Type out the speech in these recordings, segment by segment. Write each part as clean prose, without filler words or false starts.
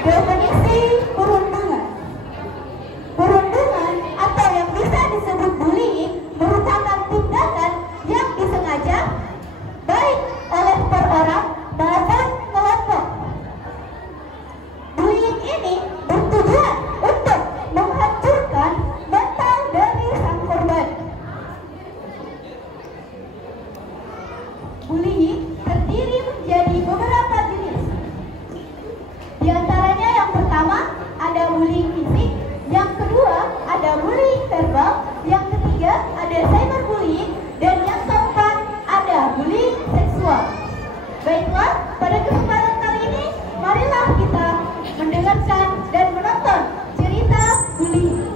Definisi perundungan. Perundungan atau yang bisa disebut bullying merupakan tindakan yang disengaja baik oleh perorang maupun kelompok. Bullying ini bertujuan untuk menghancurkan mental dari sang korban. Bullying terdiri menjadi beberapa jenis. Di antaranya yang pertama ada bullying fisik, yang kedua ada bullying verbal, yang ketiga ada cyberbullying, dan yang keempat ada bullying seksual. Baiklah, pada kesempatan kali ini marilah kita mendengarkan dan menonton cerita bullying.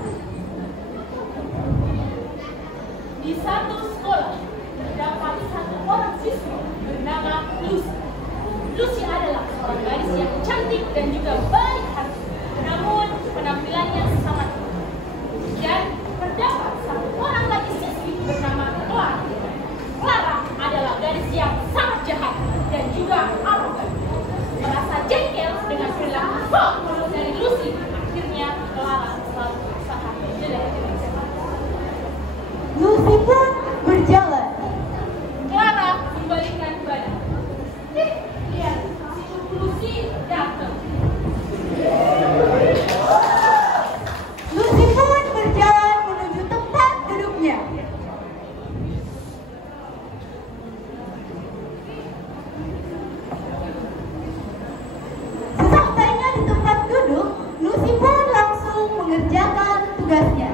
Di satu sekolah terdapat satu orang siswa bernama Lucy. Lucy adalah seorang gadis yang cantik dan juga baik hati, namun penampilannya sangat buruk. Dan terdapat satu orang lagi siswi bernama Clara. Clara adalah gadis yang sangat jahat dan juga arogan. Merasa jengkel dengan perilaku sok buruk dari Lucy, akhirnya Clara selalu berusaha menjelek-jelekan. Lucy pun berjalan. Clara membalikkan badan. Lihat, si Lucy datang. Lucy pun berjalan menuju tempat duduknya. Sesampainya di tempat duduk, Lucy pun langsung mengerjakan tugasnya.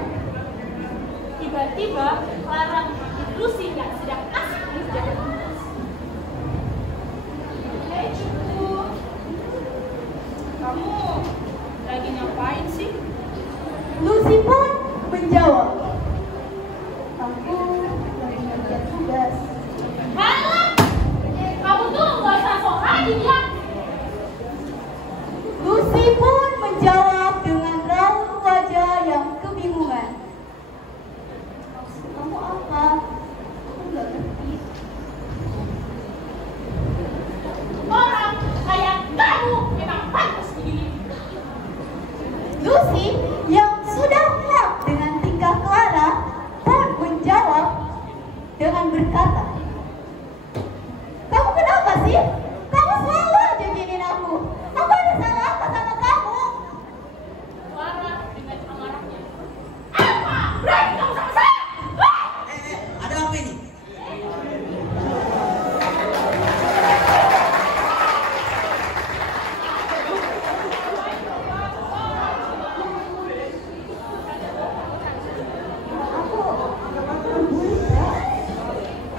Tiba-tiba Clara melihat Lucy yang sedang asik mengerjakan tugas. Hei cucu, kamu lagi ngapain sih? Lucy pun menjawab, "Aku lagi ngerjain tugas." Halah, kamu tuh nggak usah sok rajin ya. Lucy pun menjawab dengan raut wajah yang kebingungan. "Maksud kamu apa? Aku nggak ngerti." Orang kayak kamu memang pantas begini. Lucy yang sudah muak dengan tingkah Clara pun menjawab dengan berkata, "Kamu kenapa sih? Kamu selalu aja giniin aku. Aku ada salah apa sama kamu?" Clara dengan amarahnya. Apa? Berani kamu sama saya? Wah! Ada apa ini?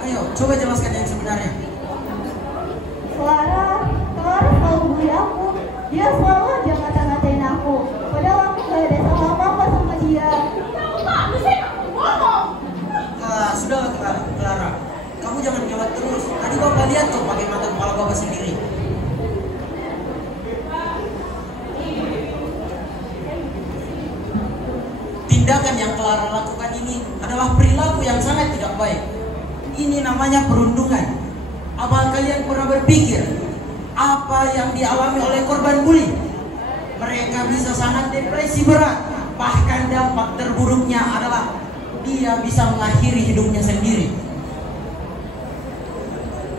Ayo, coba jelaskan yang sebenarnya. Clara selalu bully aku. Dia selalu aja ngata-ngatain aku. Padahal aku gak ada salah apa-apa sama dia. Kamu tak bisa ngomong. Sudah Clara, kamu jangan jawab terus. Tadi Bapak lihat tuh pakai mata kepala Bapak sendiri. Tindakan yang Clara lakukan ini adalah perilaku yang sangat tidak baik. Ini namanya perundungan. Apa kalian pernah berpikir apa yang dialami oleh korban bully? Mereka bisa sangat depresi berat. Bahkan dampak terburuknya adalah dia bisa mengakhiri hidupnya sendiri.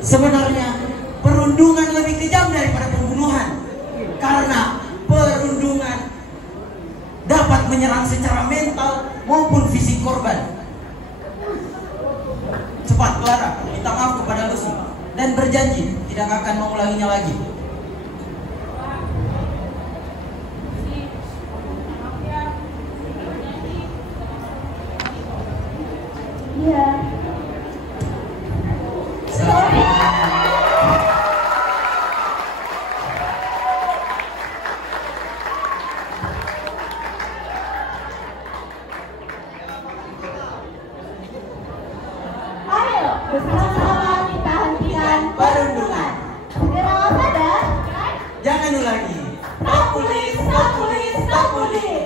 Sebenarnya perundungan lebih kejam daripada pembunuhan, karena perundungan dapat menyerang secara mental maupun fisik korban. Cepat Clara, minta maaf kepada Lucy dan berjanji tidak akan mengulanginya lagi. Iya. Sorry. Ayo bersama-sama kita hentikan perundungan. Segera sadar. Jangan ulangi. Stop bullying, stop bullying, stop bullying.